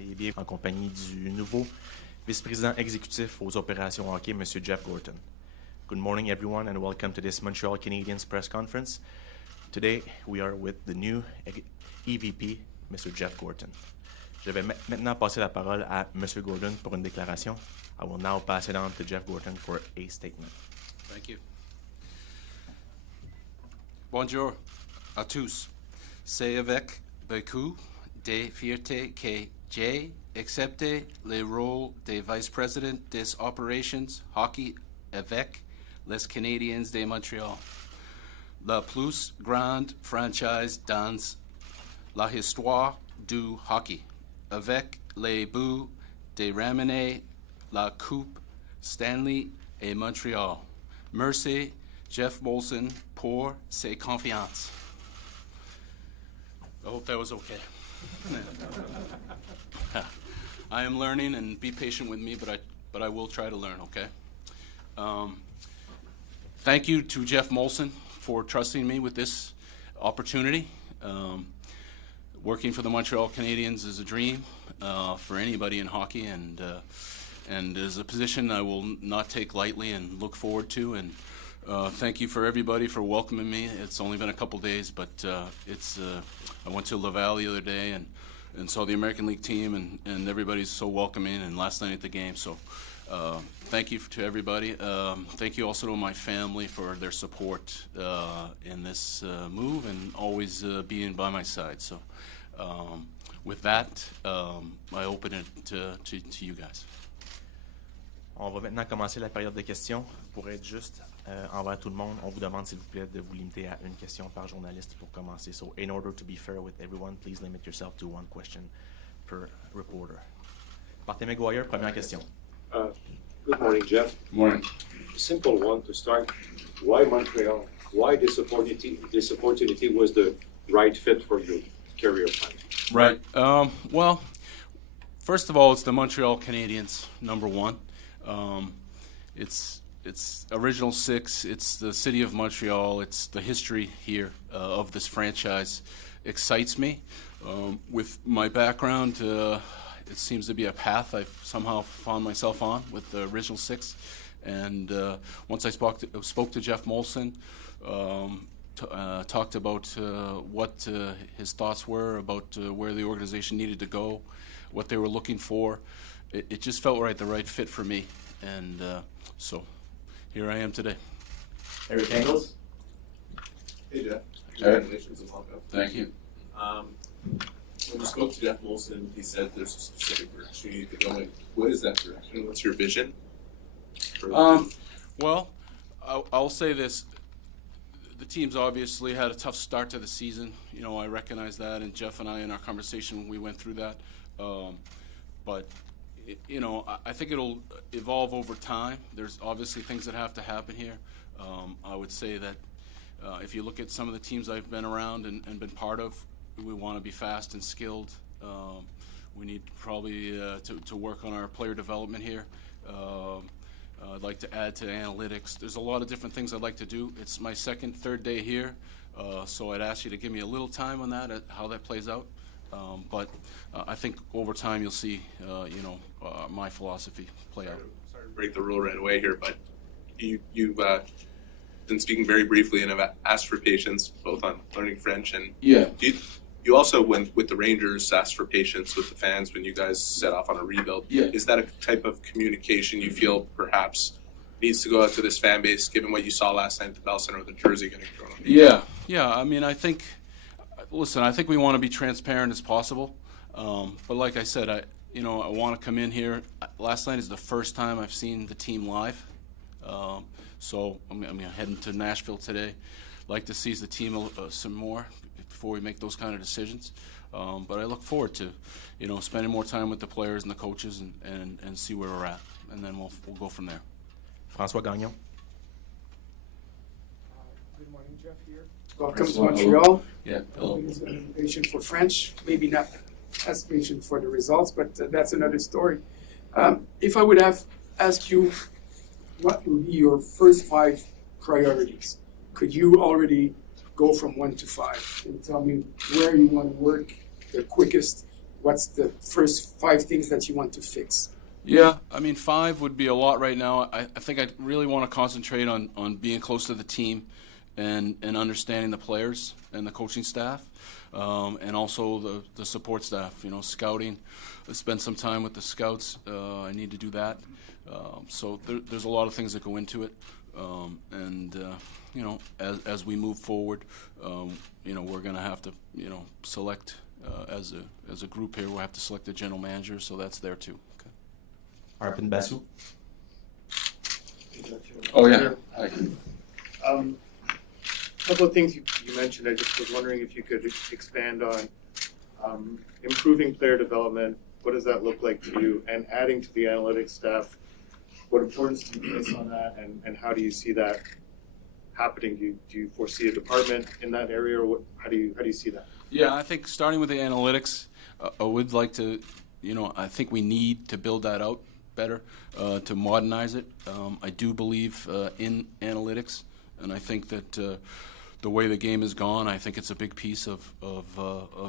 et bien en compagnie du nouveau vice-président exécutif aux opérations hockey, M. Jeff Gorton. Good morning, everyone, and welcome to this Montreal Canadiens press conference. Today, we are with the new EVP, Mr. Jeff Gorton. Je vais maintenant passer la parole à M. Gorton pour une déclaration. I will now pass it on to Jeff Gorton for a statement. Thank you. Bonjour à tous. C'est avec beaucoup de fierté que j'ai accepté le rôle de vice-président des opérations hockey avec les Canadiens de Montréal, la plus grande franchise dans la histoire du hockey, avec le but de ramener la Coupe Stanley à Montréal. Merci, Jeff Molson, pour ses confiances. I hope that was okay. I am learning, and be patient with me, but I will try to learn, okay? Thank you to Jeff Molson for trusting me with this opportunity. Working for the Montreal Canadiens is a dream for anybody in hockey, and is a position I will not take lightly and look forward to. And thank you for everybody for welcoming me. It's only been a couple days, but I went to Laval the other day and saw the American League team, and everybody's so welcoming, and last night at the game. So thank you to everybody. Thank you also to my family for their support in this move and always being by my side. So with that, I open it to you guys. On va maintenant commencer la période de questions. Pour être juste envers tout le monde, on vous demande s'il vous plaît de vous limiter à une question par journaliste pour commencer. So in order to be fair with everyone, please limit yourself to one question per reporter. Martin McGuire, première question. Good morning, Jeff. Morning. Simple one to start. Why Montreal? Why this opportunity was the right fit for your career plan? Right. Well, first of all, it's the Montreal Canadiens, number one. It's original six. It's the city of Montreal. It's the history here of this franchise. Excites me. With my background, it seems to be a path I've somehow found myself on with the original six. And once I spoke to Jeff Molson, talked about what his thoughts were about where the organization needed to go, what they were looking for. It just felt right, the right fit for me. And so here I am today. Eric Engels. Hey, Jeff. Congratulations and welcome. Thank you. When you spoke to Jeff Molson, he said there's a specific direction you need to go in. What is that direction? What's your vision? Well, I'll say this. The team's obviously had a tough start to the season. You know, I recognize that, and Jeff and I, in our conversation, we went through that. But you know, I think it'll evolve over time. There's obviously things that have to happen here. I would say that if you look at some of the teams I've been around and been part of, we want to be fast and skilled. We need probably to work on our player development here. I'd like to add to analytics. There's a lot of different things I'd like to do. It's my third day here, so I'd ask you to give me a little time on that, how that plays out. But I think over time you'll see, my philosophy play out. Sorry to break the rule right away here, but you've been speaking very briefly and have asked for patience, both on learning French and Yeah. You also went with the Rangers, asked for patience with the fans when you guys set off on a rebuild. Yeah. Is that a type of communication you feel perhaps needs to go out to this fan base, given what you saw last night at the Bell Center with the jersey getting thrown on? Yeah. I mean, I think we want to be transparent as possible. But like I said, I want to come in here. Last night is the first time I've seen the team live. So I'm heading to Nashville today. Like to see the team some more before we make those kind of decisions. But I look forward to, spending more time with the players and the coaches and see where we're at. And then we'll go from there. François Gagnon. Good morning, Jeff here. Welcome to Montreal. Yeah. Hello. Always patient for French, maybe not as patient for the results, but that's another story. If I would have asked you what would be your first 5 priorities, could you already go from 1 to 5 and tell me where you want to work the quickest, what's the first 5 things that you want to fix? Yeah, I mean, 5 would be a lot right now. I think I really want to concentrate on being close to the team and understanding the players and the coaching staff, and also the support staff, you know, scouting. I spend some time with the scouts. I need to do that. So there's a lot of things that go into it. You know, as we move forward, you know, we're going to have to, you know, select as a group here. We'll have to select a general manager, so that's there too. Okay. Arpin Basu. Oh, yeah. Hi. A couple of things you mentioned. I just was wondering if you could expand on improving player development. What does that look like to you? And adding to the analytics staff, what importance do you place on that? And how do you see that happening? Do you foresee a department in that area, or how do you see that? Yeah, I think starting with the analytics, I would like to, you know, I think we need to build that out better, to modernize it. I do believe in analytics, and I think that the way the game has gone, I think it's a big piece of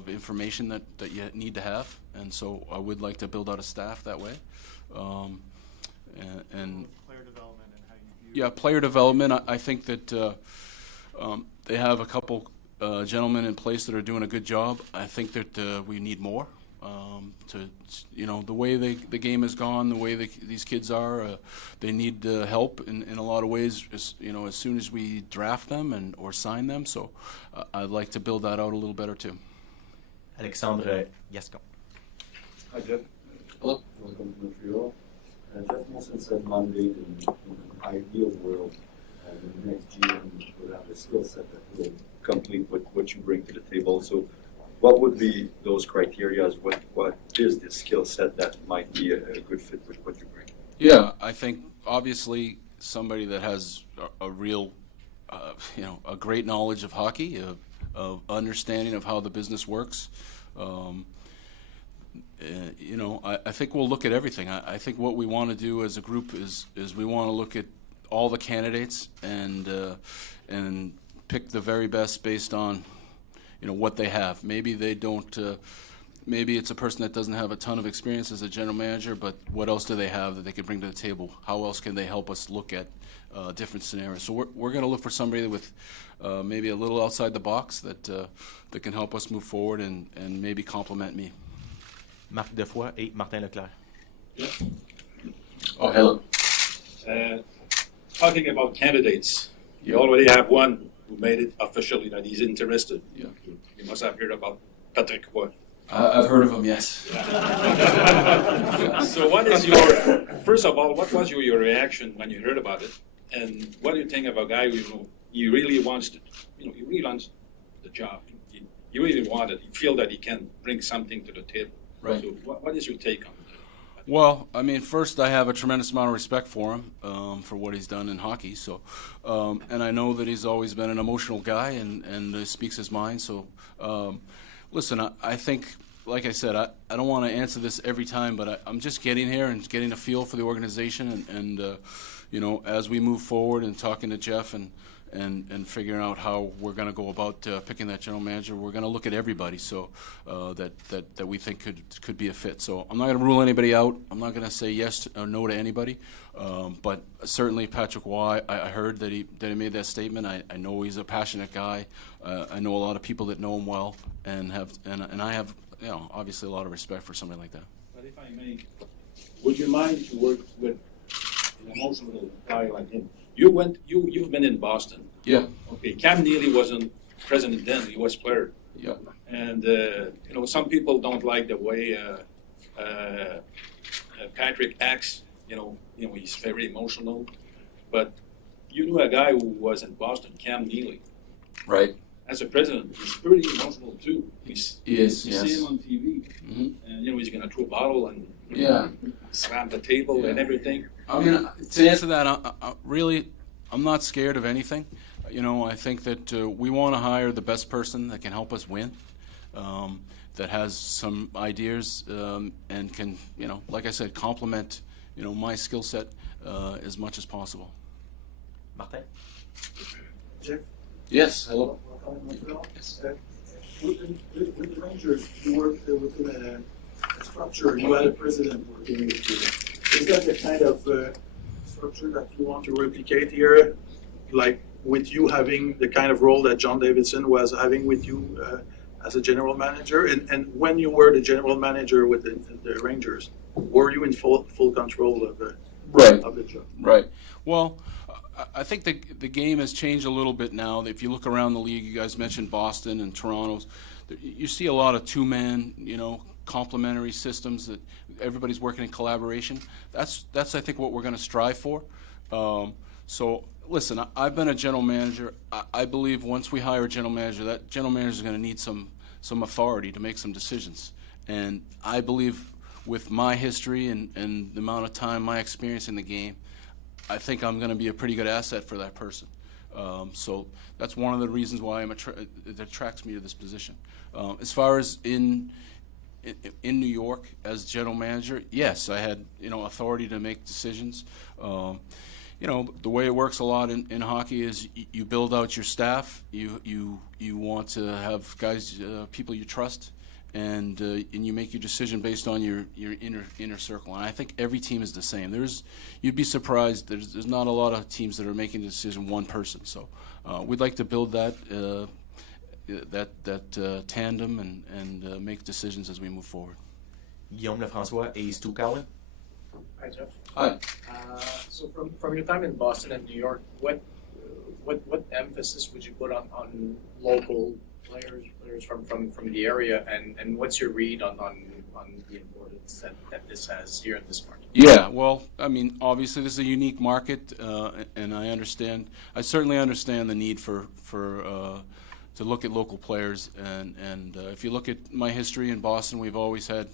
information that you need to have, and so I would like to build out a staff that way. And player development and how you view. Yeah, player development. I think that they have a couple gentlemen in place that are doing a good job. I think that we need more. To, you know, the way the game has gone, the way these kids are, they need help in a lot of ways. You know, as soon as we draft them or sign them, so I'd like to build that out a little better too. Alexandre Gascon. Hi, Jeff. Hello. Welcome to Montreal. Jeff Molson said Monday in an ideal world, the next GM would have a skill set that will complete what you bring to the table. So what would be those criteria? What is the skill set that might be a good fit with what you bring? Yeah, I think obviously somebody that has a real, you know, a great knowledge of hockey, of understanding of how the business works. You know, I think we'll look at everything. I think what we want to do as a group is we want to look at all the candidates and pick the very best based on, you know, what they have. Maybe they don't. Maybe it's a person that doesn't have a ton of experience as a general manager, but what else do they have that they could bring to the table? How else can they help us look at different scenarios? So we're going to look for somebody with maybe a little outside the box that can help us move forward and maybe complement me. Marc Defoy et Martin Leclerc. Yeah. Oh, hello. Talking about candidates, you already have one who made it officially that he's interested. Yeah. You must have heard about Patrick Roy. I've heard of him, yes. So first of all, what was your reaction when you heard about it? And what do you think of a guy who he really wants to, he really wants the job. He really wants it. He feel that he can bring something to the table. Right. So what is your take on that? Well, I mean, first I have a tremendous amount of respect for him, for what he's done in hockey. So, and I know that he's always been an emotional guy and speaks his mind. So, listen, I think, like I said, I don't want to answer this every time, but I'm just getting here and getting a feel for the organization and you know, as we move forward and talking to Jeff and figuring out how we're going to go about picking that general manager, we're going to look at everybody so that we think could be a fit. So I'm not going to rule anybody out. I'm not going to say yes or no to anybody. But certainly Patrick Roy, I heard that he made that statement. I know he's a passionate guy. I know a lot of people that know him well, and I have, you know, obviously a lot of respect for somebody like that. But if I may, would you mind to work with an emotional guy like him? You've been in Boston. Yeah. Okay, Cam Neely wasn't president then; he was player. Yeah. And you know, some people don't like the way Patrick acts. You know, he's very emotional. But you knew a guy who was in Boston, Cam Neely. Right. As a president, he's pretty emotional too. He is. You Yes. see him on TV, Mhm. and you know he's gonna throw a bottle and Yeah. slam the table and everything. I mean, to answer that, I'm not scared of anything. You know, I think that we want to hire the best person that can help us win, that has some ideas and can, you know, like I said, complement, you know, my skill set as much as possible. Martin? Jeff, Yes. Hello. welcome to Montreal. With the Rangers, you worked within structure. You had a president working with you. Is that the kind of structure that you want to replicate here? Like with you having the kind of role that John Davidson was having with you as a general manager? And when you were the general manager with the Rangers, were you in full control of the job? Right. Well, I think the game has changed a little bit now. If you look around the league, you guys mentioned Boston and Toronto's. You see a lot of two-man, complementary systems that everybody's working in collaboration. That's I think what we're going to strive for. So listen, I've been a general manager. I believe once we hire a general manager, that general manager is going to need some authority to make some decisions. And I believe with my history and the amount of time, my experience in the game, I think I'm going to be a pretty good asset for that person. So that's one of the reasons why it attracts me to this position. As far as in New York as general manager, yes, I had authority to make decisions. The way it works a lot in hockey is you build out your staff. You want to have guys, people you trust, and you make your decision based on your inner circle. And I think every team is the same. You'd be surprised. There's not a lot of teams that are making the decision one person. So we'd like to build that tandem and make decisions as we move forward. Guillaume Lefrançois, Ace 2 Carlin. Hi, Jeff. Hi. So from your time in Boston and New York, what emphasis would you put on local players from the area, and what's your read on the importance that this has here in this market? Yeah, well, I mean, obviously this is a unique market, and I certainly understand the need for to look at local players, and if you look at my history in Boston, we've always had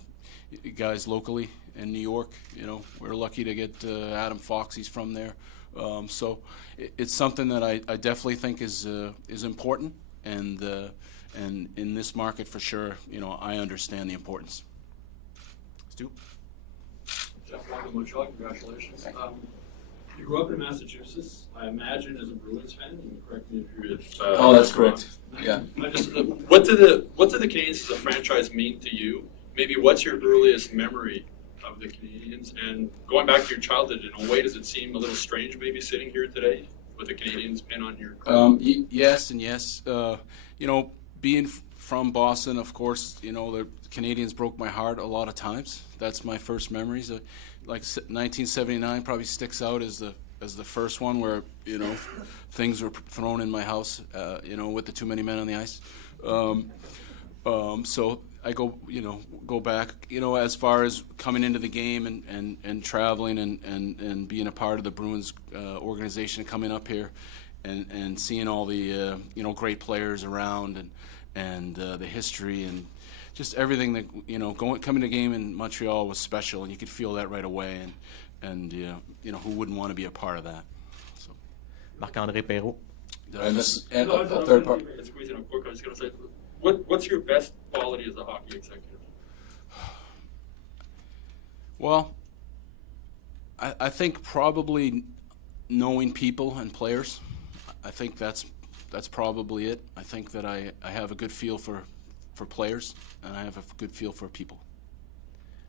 guys locally. In New York, we're lucky to get Adam Fox. He's from there, so it's something that I definitely think is important, and in this market for sure, I understand the importance. Stu? Jeff Gorton, Montreal, congratulations. You grew up in Massachusetts, I imagine, as a Bruins fan. You can correct me if you're. Oh, that's correct. Yeah. What do the Canadiens as a franchise mean to you? Maybe what's your earliest memory of the Canadiens? And going back to your childhood, in a way, does it seem a little strange maybe sitting here today with the Canadiens pin on your car? Yes and yes. Being from Boston, of course, the Canadiens broke my heart a lot of times. That's my first memories. Like 1979 probably sticks out as the first one where things were thrown in my house. With the too many men on the ice. So I go back, as far as coming into the game and traveling and being a part of the Bruins organization, coming up here and seeing all the great players around and the history and just everything that coming to the game in Montreal was special, and you could feel that right away, and who wouldn't want to be a part of that? So. Marc-André Perrault. And a third part. Squeeze in a quick. I was going to say, what's your best quality as a hockey executive? Well, I think probably knowing people and players. I think that's probably it. I think that I have a good feel for players, and I have a good feel for people.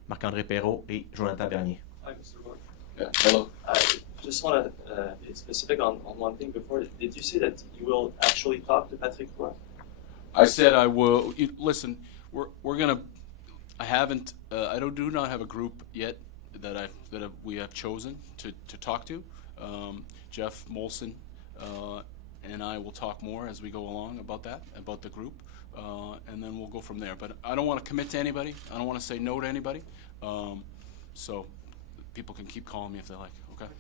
Marc-André Perrault et Jonathan Bernier. Hi, Mr. Gorton. Yeah, hello. I just want to be specific on one thing before. Did you say that you will actually talk to Patrick Roy? I said I will. Listen, we're gonna. I do not have a group yet that we have chosen to talk to. Jeff Molson and I will talk more as we go along about the group, and then we'll go from there. But I don't want to commit to anybody. I don't want to say no to anybody. So people can keep calling me if they like. Okay?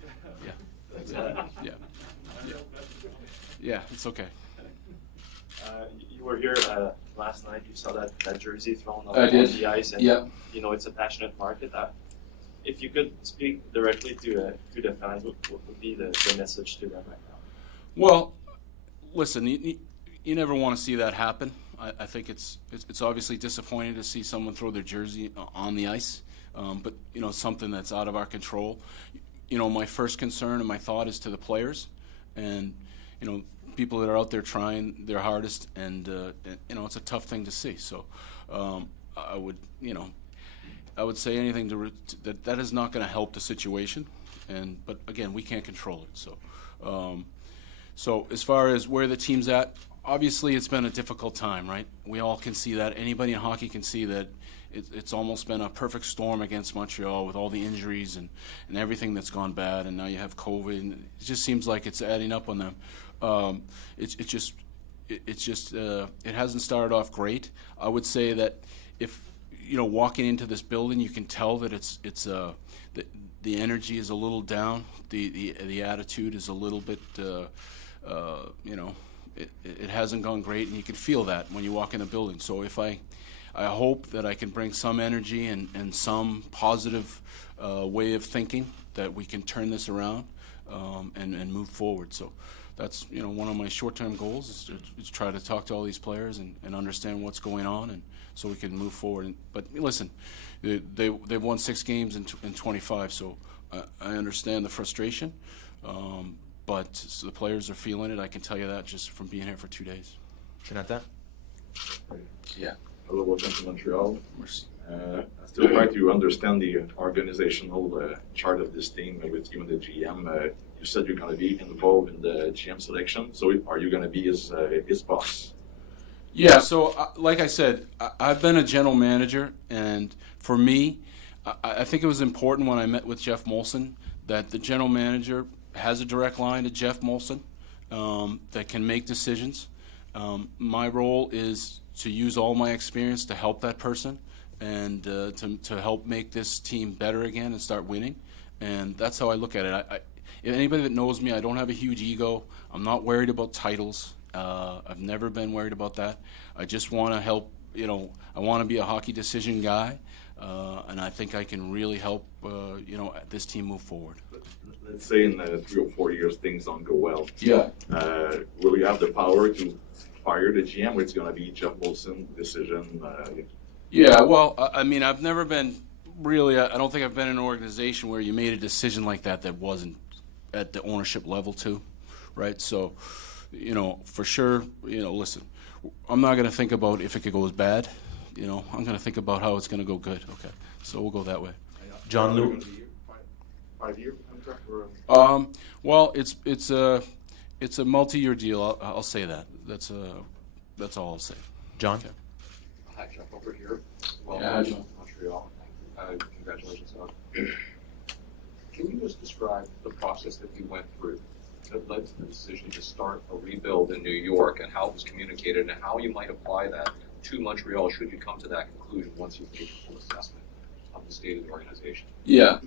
Yeah, it's okay. You were here last night. You saw that jersey thrown on the ice, and it's a passionate market. If you could speak directly to the fans, what would be the message to them right now? Well, listen, you never want to see that happen. I think it's obviously disappointing to see someone throw their jersey on the ice, but something that's out of our control. My first concern and my thought is to the players, and people that are out there trying their hardest, and it's a tough thing to see. So I would, would say anything that is not going to help the situation, but again, we can't control it. So as far as where the team's at, obviously it's been a difficult time, right? We all can see that. Anybody in hockey can see that it's almost been a perfect storm against Montreal with all the injuries and everything that's gone bad, and now you have COVID, and it just seems like it's adding up on them. It hasn't started off great. I would say that if walking into this building, you can tell that the energy is a little down, the attitude is a little bit it hasn't gone great, and you can feel that when you walk in the building. So if I hope that I can bring some energy and some positive way of thinking, that we can turn this around and move forward. So that's one of my short-term goals is to try to talk to all these players and understand what's going on, and so we can move forward. But listen, they've won 6 games in 25, so I understand the frustration. But so the players are feeling it. I can tell you that just from being here for 2 days. Jonathan? Yeah. Hello, welcome to Montreal. I still try to understand the organizational chart of this team with you and the GM. You said you're going to be involved in the GM selection, so are you going to be his boss? Yeah, so like I said, I've been a general manager, and for me, I think it was important when I met with Jeff Molson that the general manager has a direct line to Jeff Molson that can make decisions. My role is to use all my experience to help that person and to help make this team better again and start winning. And that's how I look at it. If anybody that knows me, I don't have a huge ego. I'm not worried about titles. I've never been worried about that. I just want to help. I want to be a hockey decision guy, and I think I can really help. This team move forward. Let's say in 3 or 4 years things don't go well. Yeah. Will you have the power to fire the GM, or it's going to be Jeff Molson decision? Yeah. Well, I mean, I've never been really. I don't think I've been in an organization where you made a decision like that wasn't at the ownership level too, right? So, for sure, listen, I'm not going to think about if it goes bad. I'm going to think about how it's going to go good. Okay, so we'll go that way. John Lou. 5-year contract or? Well, it's a multi-year deal. I'll say that. That's all I'll say. John. Okay. Hi, Jeff, over here. Yeah, John. Montreal. Congratulations on. Can you just describe the process that you went through that led to the decision to start a rebuild in New York, and how it was communicated, and how you might apply that to Montreal should you come to that conclusion once you've made a full assessment of the state of the organization? Yeah.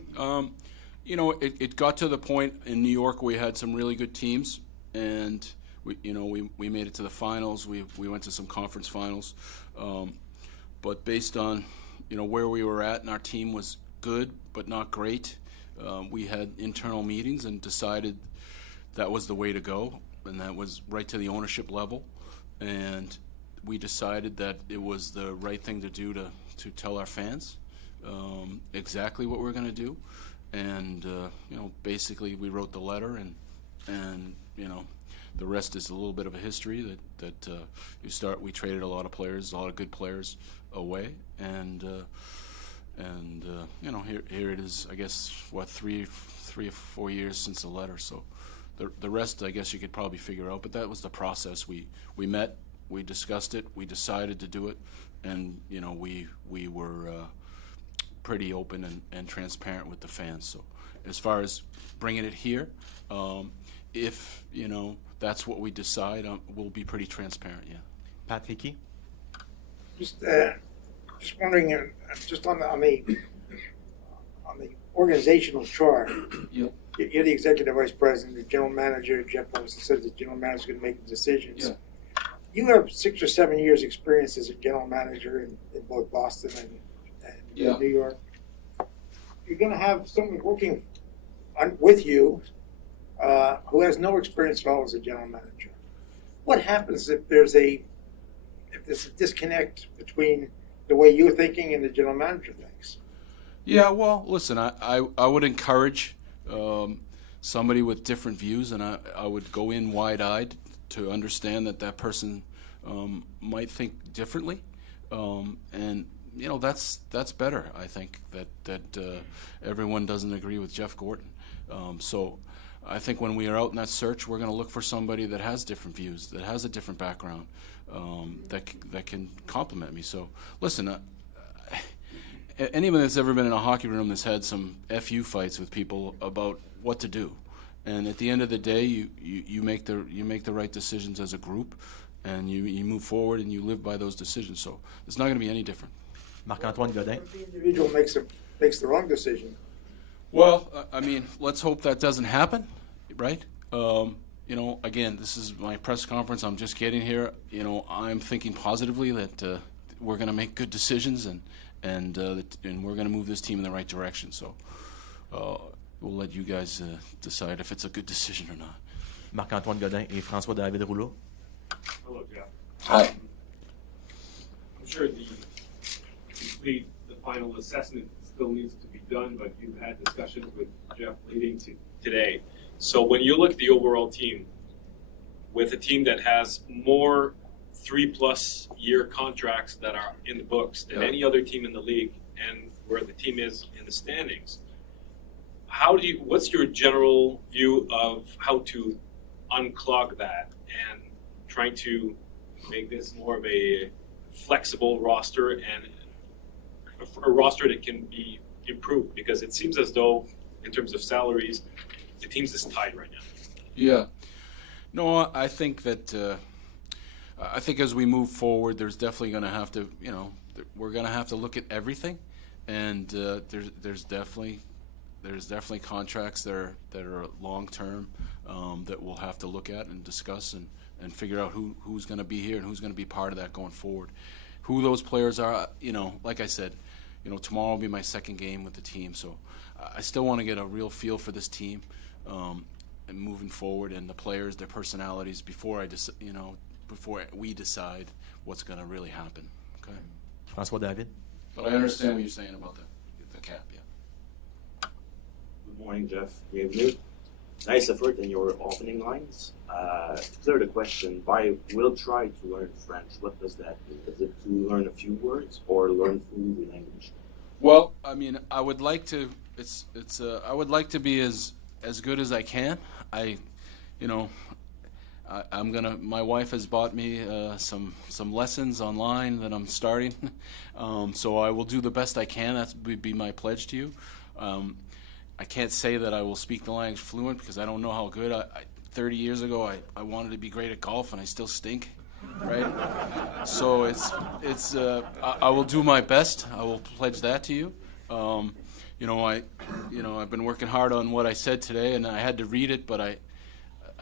It got to the point in New York where we had some really good teams, and we made it to the finals. We went to some conference finals, but based on where we were at, and our team was good but not great. We had internal meetings and decided that was the way to go, and that was right to the ownership level. And we decided that it was the right thing to do to tell our fans exactly what we're going to do. And basically we wrote the letter, and the rest is a little bit of a history that we traded a lot of players, a lot of good players away, and here it is. I guess 3 or 4 years since the letter. So the rest, I guess you could probably figure out. But that was the process. We met, we discussed it, we decided to do it, and we were pretty open and transparent with the fans. So as far as bringing it here, if that's what we decide, we'll be pretty transparent. Yeah. Pat Hickey? Just wondering, just on the organizational chart. Yep. You're the executive vice president, the general manager. Jeff also says the general manager is going to make the decisions. Yeah. You have 6 or 7 years experience as a general manager in both Boston and New York. You're going to have someone working with you who has no experience at all as a general manager. What happens if there's a disconnect between the way you're thinking and the general manager thinks? Yeah, well, listen, I would encourage somebody with different views, and I would go in wide-eyed to understand that person might think differently, and that's better. I think that everyone doesn't agree with Jeff Gorton. So I think when we are out in that search, we're going to look for somebody that has different views, that has a different background, that can complement me. So listen, anyone that's ever been in a hockey room has had some FU fights with people about what to do, and at the end of the day, you make the right decisions as a group, and you move forward and you live by those decisions. So it's not going to be any different. Marc-Antoine Godin. The individual makes the wrong decision. Well, I mean, let's hope that doesn't happen, right? Again, this is my press conference. I'm just getting here. I'm thinking positively that we're going to make good decisions and we're going to move this team in the right direction. So we'll let you guys decide if it's a good decision or not. Marc-Antoine Godin et François-David Rouleau. Hello, Jeff. Hi. I'm sure the final assessment still needs to be done, but you've had discussions with Jeff leading to today. So when you look at the overall team, with a team that has more 3+ year contracts that are in the books than any other team in the league, and where the team is in the standings, what's your general view of how to unclog that and trying to make this more of a flexible roster and a roster that can be improved? Because it seems as though, in terms of salaries, the team's just tied right now. Yeah. No, I think that as we move forward, there's definitely going to have to, we're going to have to look at everything, and there's definitely contracts that are long term that we'll have to look at and discuss and figure out who's going to be here and who's going to be part of that going forward. Who those players are, like I said, tomorrow will be my second game with the team, so I still want to get a real feel for this team and moving forward, and the players, their personalities before we decide what's going to really happen. Okay. François David. But I understand what you're saying about the cap. Yeah. Good morning, Jeff. Bienvenue. Nice effort in your opening lines. To clear the question, I will try to learn French. What does that mean? Is it to learn a few words or learn fluent language? Well, I mean, I would like to. I would like to be as good as I can. My wife has bought me some lessons online that I'm starting, so I will do the best I can. That would be my pledge to you. I can't say that I will speak the language fluent because I don't know how good. 30 years ago, I wanted to be great at golf, and I still stink, right? So I will do my best. I will pledge that to you. I've been working hard on what I said today, and I had to read it, but I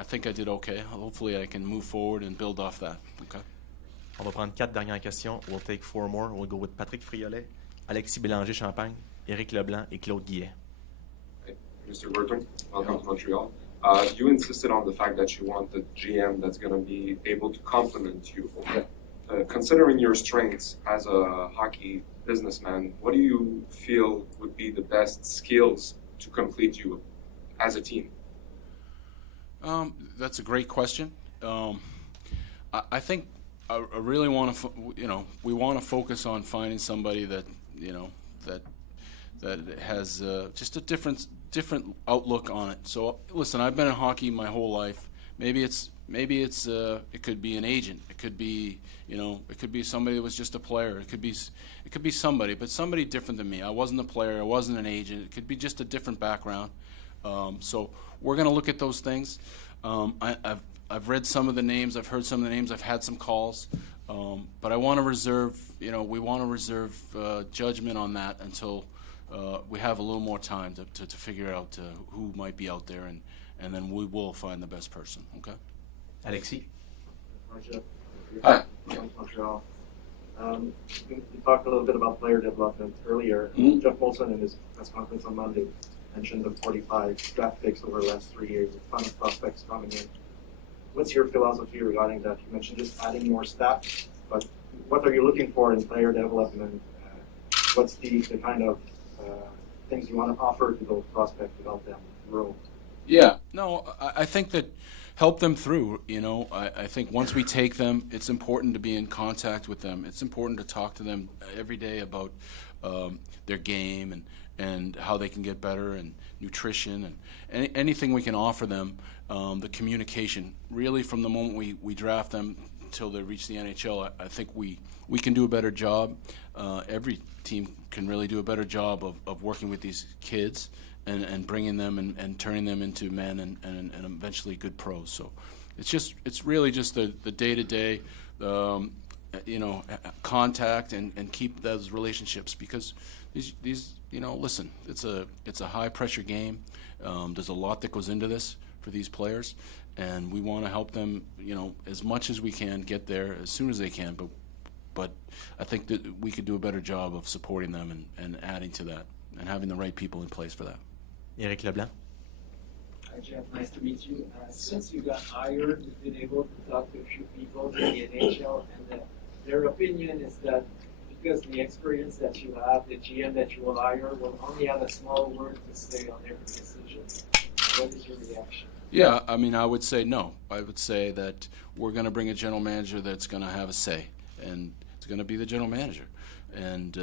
think I did okay. Hopefully, I can move forward and build off that. Okay. On va prendre 4 dernières questions. We'll take 4 more. We'll go with Patrick Friolet, Alexis Bélanger-Champagne, Éric Leblanc, et Claude Guillet. Mr. Gorton, welcome to Montreal. You insisted on the fact that you want the GM that's going to be able to complement you. Considering your strengths as a hockey businessman, what do you feel would be the best skills to complete you as a team? That's a great question. I think I really want to, we want to focus on finding somebody that has just a different outlook on it. So listen, I've been in hockey my whole life. Maybe it could be an agent. It could be it could be somebody that was just a player. It could be somebody, but somebody different than me. I wasn't a player. I wasn't an agent. It could be just a different background. So we're going to look at those things. I've read some of the names. I've heard some of the names. I've had some calls. But I want to reserve. We want to reserve judgment on that until we have a little more time to figure out who might be out there, and then we will find the best person. Okay. Alexis. Hi. Montreal. You talked a little bit about player development earlier. Mm-hmm. Jeff Molson in his press conference on Monday mentioned the 45 draft picks over the last 3 years, a ton of prospects coming in. What's your philosophy regarding that? You mentioned just adding more stats, but what are you looking for in player development? What's the kind of things you want to offer to those prospects to help them grow? Yeah, no, I think that help them through, you know. I think once we take them, it's important to be in contact with them. It's important to talk to them every day about their game and how they can get better and nutrition and anything we can offer them, the communication. Really from the moment we draft them until they reach the NHL, I think we can do a better job. Every team can really do a better job of working with these kids and bringing them and turning them into men and eventually good pros. So it's really just the day-to-day, you know, contact and keep those relationships, because these you know, listen, it's a high-pressure game. There's a lot that goes into this for these players, and we want to help them, you know, as much as we can get there as soon as they can. But I think that we could do a better job of supporting them and adding to that and having the right people in place for that. Éric Leblanc. Hi Jeff, nice to meet you. Since you got hired, you've been able to talk to a few people in the NHL, and their opinion is that because the experience that you have, the GM that you will hire will only have a small word to say on every decision. What is your reaction? Yeah, I mean, I would say no. I would say that we're going to bring a general manager that's going to have a say, and it's going to be the general manager. And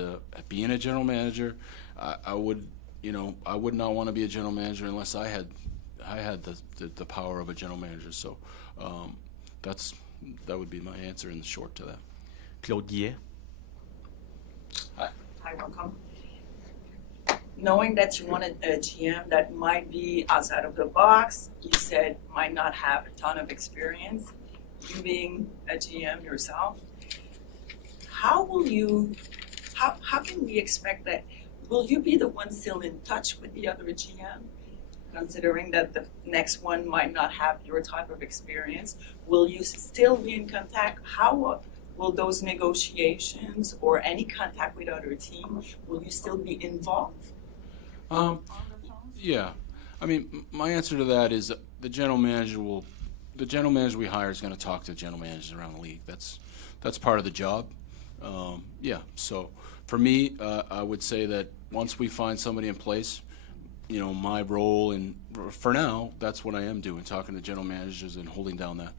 being a general manager, I would not want to be a general manager unless I had the power of a general manager. So that would be my answer in the short to that. Claude Guillet. Hi, welcome. Knowing that you wanted a GM that might be outside of the box, you said might not have a ton of experience, you being a GM yourself, how can we expect that? Will you be the one still in touch with the other GM, considering that the next one might not have your type of experience? Will you still be in contact? How will those negotiations or any contact with other teams, will you still be involved? Yeah, I mean, my answer to that is the general manager we hire is going to talk to general managers around the league. That's part of the job. Yeah, so for me, I would say that once we find somebody in place, you know, my role, and for now, that's what I am doing, talking to general managers and holding down that.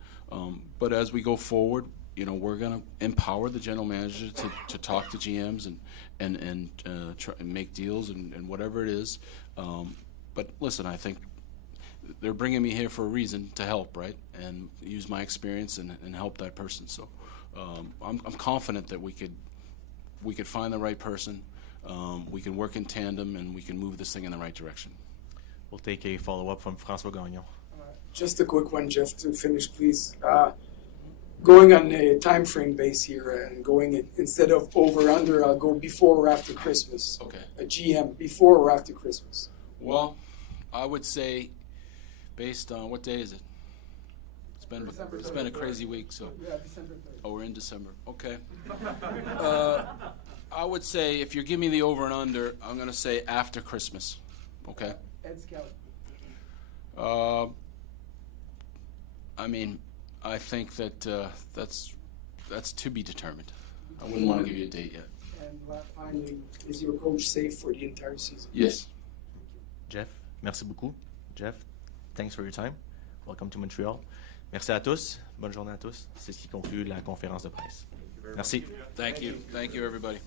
But as we go forward, you know, we're going to empower the general manager to talk to GMs and try and make deals and whatever it is. But listen, I think they're bringing me here for a reason, to help, right, and use my experience and help that person. So I'm confident that we could find the right person. We can work in tandem, and we can move this thing in the right direction. We'll take a follow-up from François Gagnon. Just a quick one, Jeff, to finish, please. Going on a time frame base here and going instead of over/under, I'll go before or after Christmas. Okay. A GM before or after Christmas. Well, I would say, based on what day is it? It's been a crazy week, so. Yeah, December 3rd. Oh, we're in December. Okay. I would say if you're giving me the over and under, I'm going to say after Christmas. Okay. Ed Scout. I mean, I think that that's to be determined. I wouldn't want to give you a date yet. And finally, is your coach safe for the entire season? Yes. Jeff, merci beaucoup. Jeff, thanks for your time. Welcome to Montreal. Merci à tous. Bonne journée à tous. C'est ce qui conclut la conférence de presse. Merci. Thank you. Thank you, everybody.